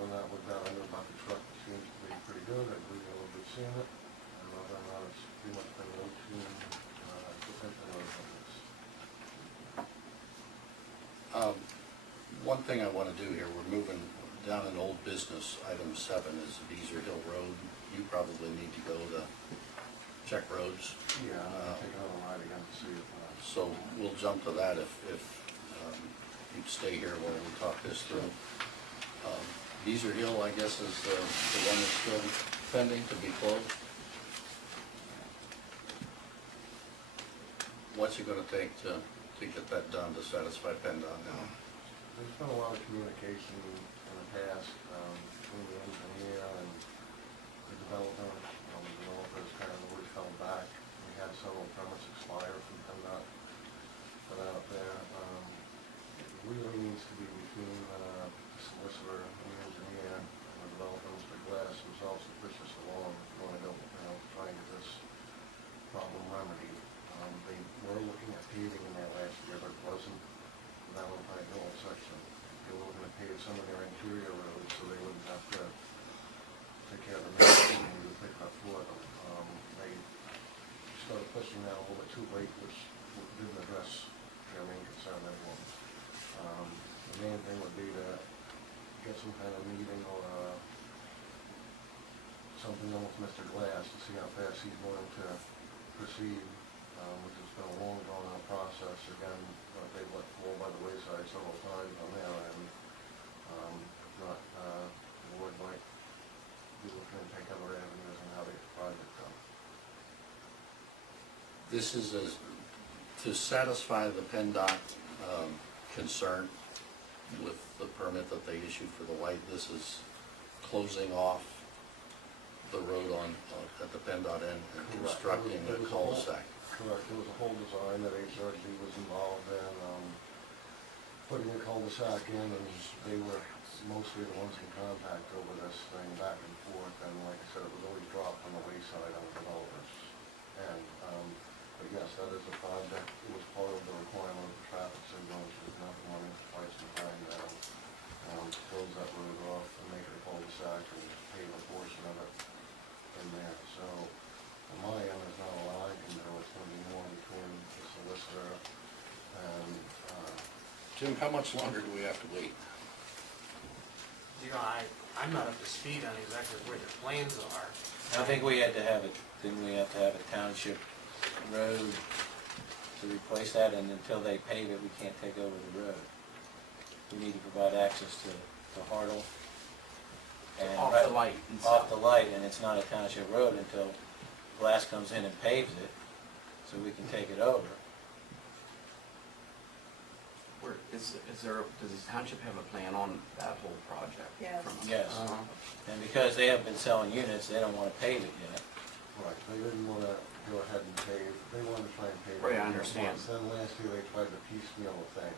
Other than that, we've got a new bucket truck that seems to be pretty good. I believe you'll be seeing it. And other than that, it's pretty much been routine, different than other things. One thing I want to do here, we're moving down an old business. Item 7 is Beezer Hill Road. You probably need to go to check roads. Yeah, I'm taking another ride again to see if, So we'll jump to that if you'd stay here while we talk this through. Beezer Hill, I guess, is the one that's still pending to be closed. What's it gonna take to get that done to satisfy PennDOT now? there's been a lot of communication in the past, between the engineer and the developer. The developer's kind of always held back. We had several permits expire from PennDOT for that up there. It really needs to be between, the solicitor and the engineer and the developer, Mr. Glass, who's also pushes us along. If you wanna go, try and get this problem remedied. They were looking at paving in there last year, but it wasn't Valentine Hill section. They were looking to pave some of their interior roads so they wouldn't have to take care of the maintenance and do pick up for them. They started pushing that a little bit too late, which didn't address their main concern they wanted. The main thing would be to get some kind of meeting or something on with Mr. Glass to see how fast he's willing to proceed, which has been a long drawn out process. Again, they've let fall by the wayside several times on their end. If not, the board might be looking to take other avenues on how to get the project done. This is to satisfy the PennDOT concern with the permit that they issued for the light. This is closing off the road at the PennDOT end and constructing a cul-de-sac. Correct. There was a whole design that HRG was involved in, putting a cul-de-sac in, and they were mostly the ones in contact over this thing back and forth, and like I said, it was always dropped on the wayside on the developers. And, but yes, that is a project. It was part of the requirement of the traffic signals. There's nothing running twice the time now. Close that road off and make it a cul-de-sac and pave a portion of it in there. So, on my end, there's not a lot I can do. It's going to be more between the solicitor and, Jim, how much longer do we have to wait? I'm not up to speed on exactly where their plans are. I think we had to have it, didn't we have to have a township road to replace that, and until they pave it, we can't take over the road. We need to provide access to Hartle. And Off the light and Off stuff. the light, and it's not a township road until Glass comes in and paves it, so we can take it over. Does the township have a plan on that whole project? Yes. Yes. And because they haven't been selling units, they don't wanna pave it yet. right, they didn't want to go ahead and pave. They wanted to try and pave. Right, it I all at understand. once. Then last year, they tried to piecemeal the thing.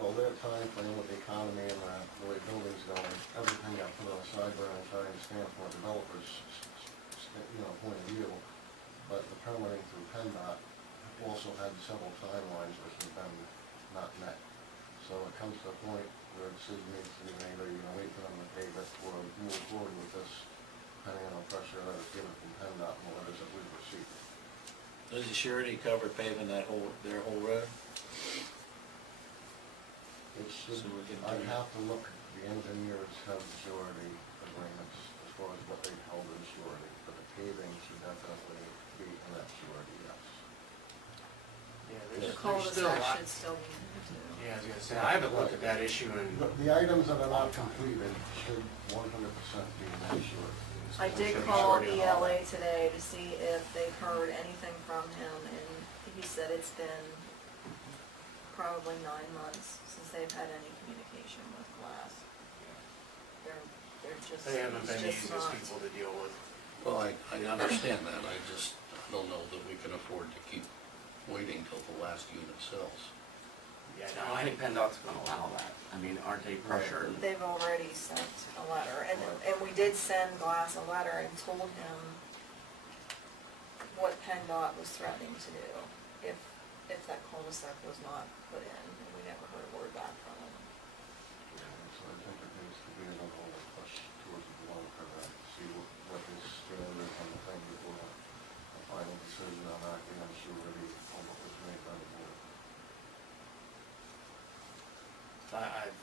Well, their time frame with the economy and the way buildings going, everything got put on a side burner, which I understand from a developer's, point of view. But the permitting through PennDOT also had several timelines which have been not met. So it comes to a point where a decision needs to be made, are you gonna wait for them to pave it or move forward with this, depending on the pressure that is given from PennDOT and what it is that we've received. Does the surety cover paving their whole road? It should, So we can I'd do- have to look, the engineers have surety agreements as far as what they held in surety, but the paving should definitely be in that surety, yes. Yeah, The there's still a cul-de-sac lot. should still be in there too. Yeah, I was gonna say, I haven't looked at that issue in. The items that are not completed should 100% be in that surety. I did Should be call shorted on all ELA today to see if they've heard anything from him, and he said it's been probably 9 months since they've had any communication with Glass. They're just, They haven't been the it's just easiest not. people to deal with. Well, I understand that. I just don't know that we can afford to keep waiting till the last unit sells. Yeah, No, I think PennDOT's gonna allow that. I mean, aren't they pressured? They've already sent a letter, and we did send Glass a letter and told him what PennDOT was threatening to do if that cul-de-sac was not put in, and we never heard a word back from him. So So I think there needs to be another little push towards the developer to see what his stand is on the thing before a final decision on acting on surety on what was made by the board.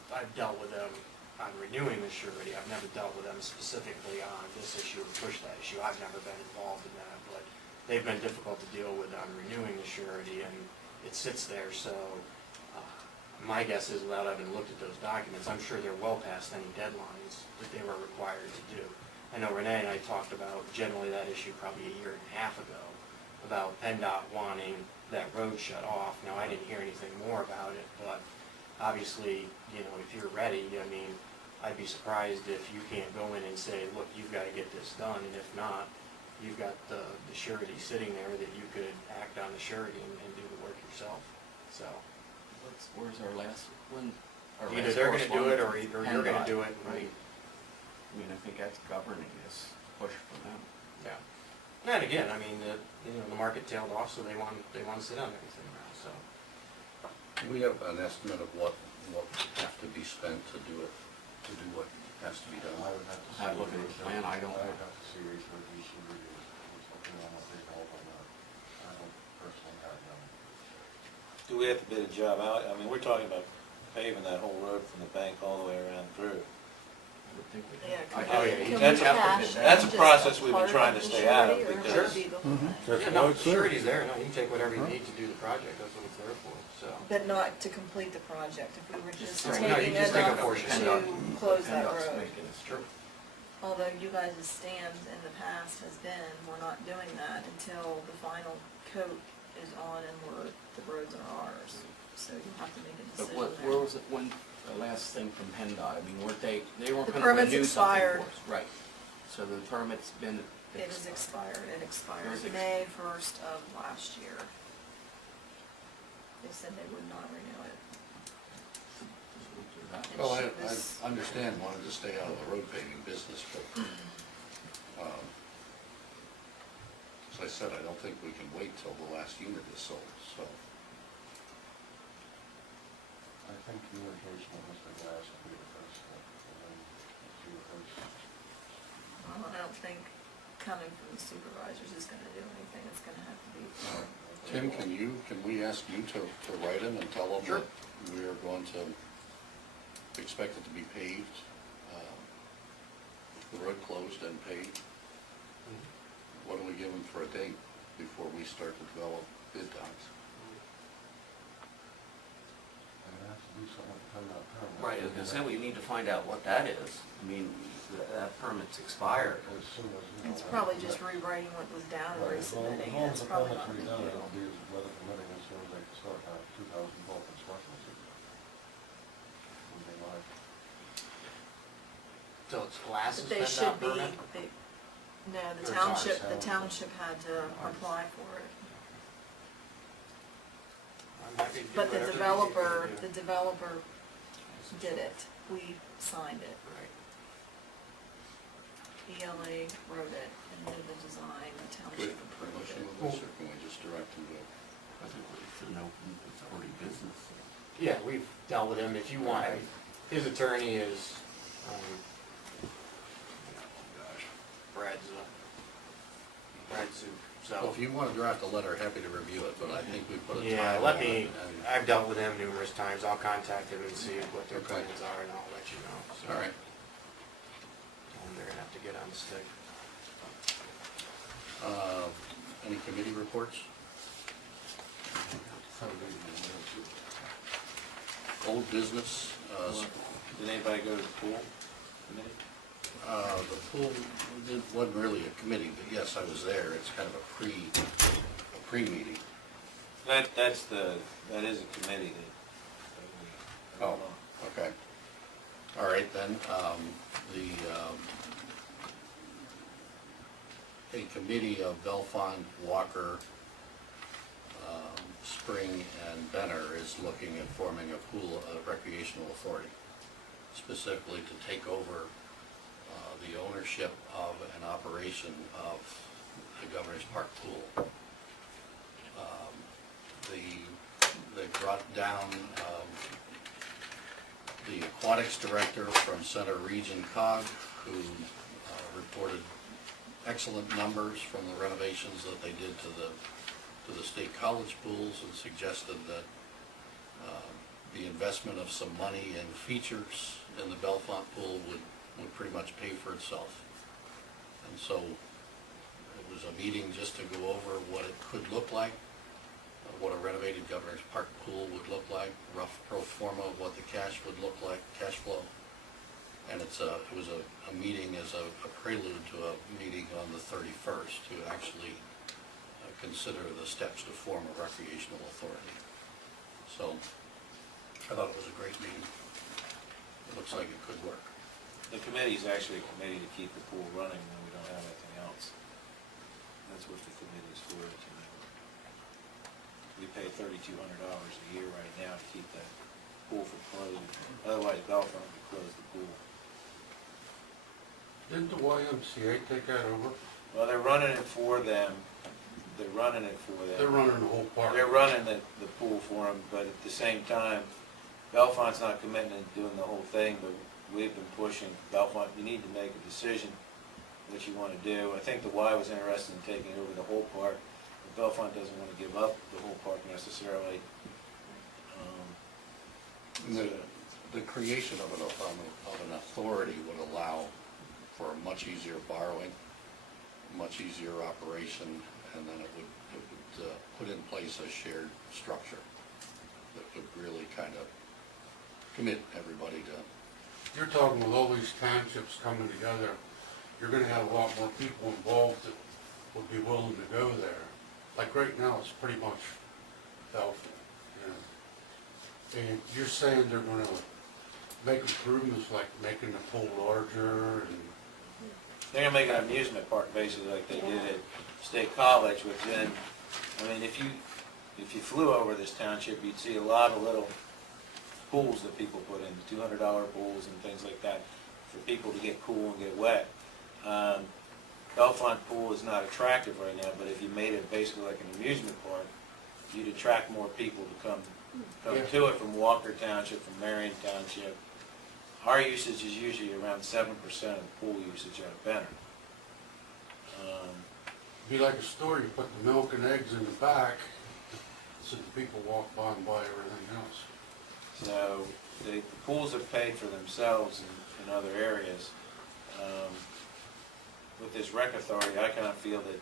I've dealt with them on renewing the surety, I've never dealt with them specifically on this issue or push that issue, I've never been involved in that, but they've been difficult to deal with on renewing the surety, and it sits there, so, my guess is, without having looked at those documents, I'm sure they're well past any deadlines that they were required to do. I know Renee and I talked about generally that issue probably a year and a half ago, about PennDOT wanting that road shut off. Now, I didn't hear anything more about it, but obviously, you know, if you're ready, I mean, I'd be surprised if you can't go in and say, look, you've got to get this done, and if not, you've got the surety sitting there that you could act on the surety and do the work yourself, so. Where's our last one? Our Either last they're gonna do it, or correspondence? you're gonna PennDOT, do it, Right. I mean, I think that's governing this push for them. yeah. And again, I mean, the market tailed off, so they want to sit on everything now, so. We have an estimate of what would have to be spent to do it, to do what has to be done. I would have to see. I'd look at the plan, I don't I'd know. have to see HOD surety was looking on what they help on that. I don't personally have them. Do we have to bid a job out? I mean, we're talking about paving that whole road from the bank all the way around through. I would think we. Yeah, I- can Oh, we- yeah, can we that's a- cash that's a just process we've been part trying of to the stay out of surety, or because- should it be the whole thing? Yeah, no, surety's there, no, you can take whatever you need to do the project, that's what it's there for, so. But not to complete the project, if we were just Right. No, you taking just take a enough portion. to close that PennDOT's road. making us Sure. Although you guys' stand in the past has been, we're not doing that until the final coat is on and the roads are ours. So you have to make a But decision there. where was it, when, the last thing from PennDOT, I mean, weren't they weren't The gonna permit's renew something expired. for us? Right. So the permit's been. It is expired, it expired Where's it May 1st of last year. They said they would not renew it. And Well, she I was- understand wanting to stay out of the road paving business, but, as I said, I don't think we can wait till the last unit is sold, so. I think communication with Mr. Glass would be the first step, and then see what his. I don't think coming from the supervisors is gonna do anything, it's gonna have to be. Tim, can we ask you to write him and tell him Sure. that we are going to expect it to be paved, the road closed and paved? What do we give him for a date before we start to develop bid docs? I'm gonna have to do something with PennDOT permit. Right, as I said, we need to find out what that is. I mean, that permit's expired. As soon as, you know. It's probably just rewriting what was down and Right, as long resubmitting, as it's the probably permit's not a big redone, deal. it'll be weather permitting as soon as they can start that 2012 construction season. When they like. So it's glasses, But they PennDOT should be, permit? no, Or the it's township, ours. the township had to apply for it. I'm happy to do But the whatever you developer, need to the do. developer did it, we signed it. Right. ELA wrote it and did the design, the Do we township have approved permission it. with this, or can we just direct him to? I think it's an open, it's already business. Yeah, we've dealt with him, if you want, his attorney is, Brad Zook, Well, so. if you want to draft a letter, happy to review it, but I think we put a time Yeah, on let it, me, and- I've dealt with him numerous times, I'll contact him and see what their Okay. plans are, and I'll let you know, so. All right. They're gonna have to get on the stick. Any committee reports? Old business, Did anybody go to the pool committee? the pool, it wasn't really a committee, but yes, I was there. It's kind of a pre-meeting. That is a committee that. Oh, okay. All right, then, a committee of Belfont, Walker, Spring, and Benner is looking at forming a pool recreational authority, specifically to take over the ownership of and operation of the Governor's Park Pool. They brought down the aquatics director from Center Region COG, who reported excellent numbers from the renovations that they did to the state college pools, and suggested that the investment of some money in features in the Bellefonte pool would pretty much pay for itself. And so it was a meeting just to go over what it could look like, what a renovated Governor's Park pool would look like, rough pro forma of what the cash would look like, cash flow. And it was a meeting as a prelude to a meeting on the 31st to actually consider the steps to form a recreational authority. So I thought it was a great meeting. It looks like it could work. The committee's actually a committee to keep the pool running when we don't have anything else. That's what the committee's for, to know. We pay $3,200 a year right now to keep that pool from closed. Otherwise, Bellefonte would close the pool. Didn't the YMCA take that over? Well, they're running it for them. They're running it for them. They're running the whole park. They're running the pool for them, but at the same time, Bellefonte's not committing to doing the whole thing, but we've been pushing Bellefonte, you need to make a decision what you want to do. I think the Y was interested in taking over the whole park, but Bellefonte doesn't want to give up the whole park necessarily. The creation of an authority would allow for a much easier borrowing, much easier operation, and then it would put in place a shared structure that would really kind of commit everybody to. You're talking with all these townships coming together, you're gonna have a lot more people involved that would be willing to go there. Like right now, it's pretty much Bellefonte, you know. And you're saying they're gonna make improvements like making the pool larger and, They're gonna make an amusement park basically like they did at State College, which then, I mean, if you flew over this township, you'd see a lot of little pools that people put in, $200 pools and things like that, for people to get cool and get wet. Bellefonte pool is not attractive right now, but if you made it basically like an amusement park, you'd attract more people to come Yeah. to it from Walker Township, from Marion Township. Our usage is usually around 7% of the pool usage out of Benner. be like a store, you put the milk and eggs in the back, so the people walk by and buy everything else. So the pools are paid for themselves in other areas. With this rec authority, I kind of feel that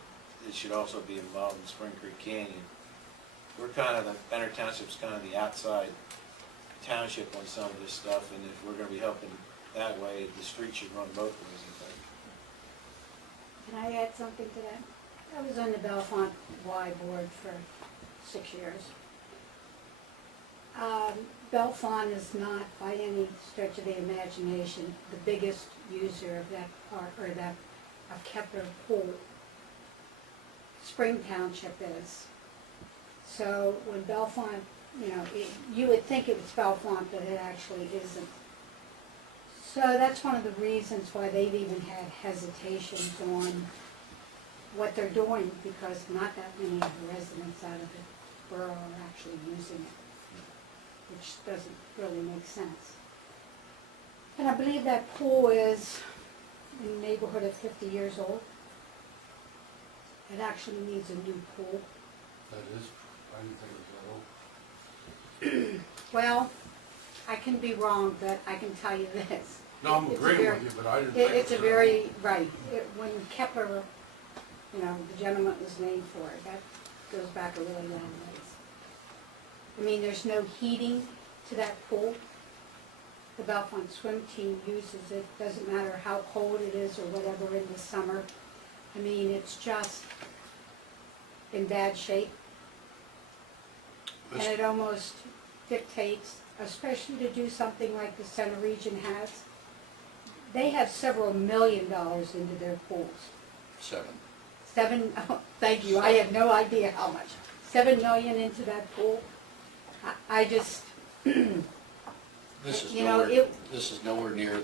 it should also be involved in Spring Creek Canyon. We're kind of, Benner Township's kind of the outside township on some of this stuff, and if we're gonna be helping that way, the street should run both ways, I think. Can I add something to that? I was on the Bellefonte Y board for 6 years. Bellefonte is not, by any stretch of the imagination, the biggest user of that park, or that, of Kepler Pool. Spring Township is. So when Bellefonte, you know, you would think it was Bellefonte, but it actually isn't. So that's one of the reasons why they've even had hesitations on what they're doing, because not that many of the residents out of the borough are actually using it, which doesn't really make sense. And I believe that pool is in the neighborhood of 50 years old. It actually needs a new pool. That is, I didn't think it was that old. Well, I can be wrong, but I can tell you this. No, I'm It's a agreeing very- with you, but I didn't think it was It's a that very, old. right, when Kepler, you know, the gentleman was named for it, that goes back a really long ways. I mean, there's no heating to that pool. The Bellefonte swim team uses it, doesn't matter how cold it is or whatever in the summer. I mean, it's just in bad shape. And it almost dictates, especially to do something like the Center Region has. They have several $1 million into their pools. 7. Oh, thank you, I had no idea how much. 7 million into that pool. I just, This is You know, nowhere, this is nowhere near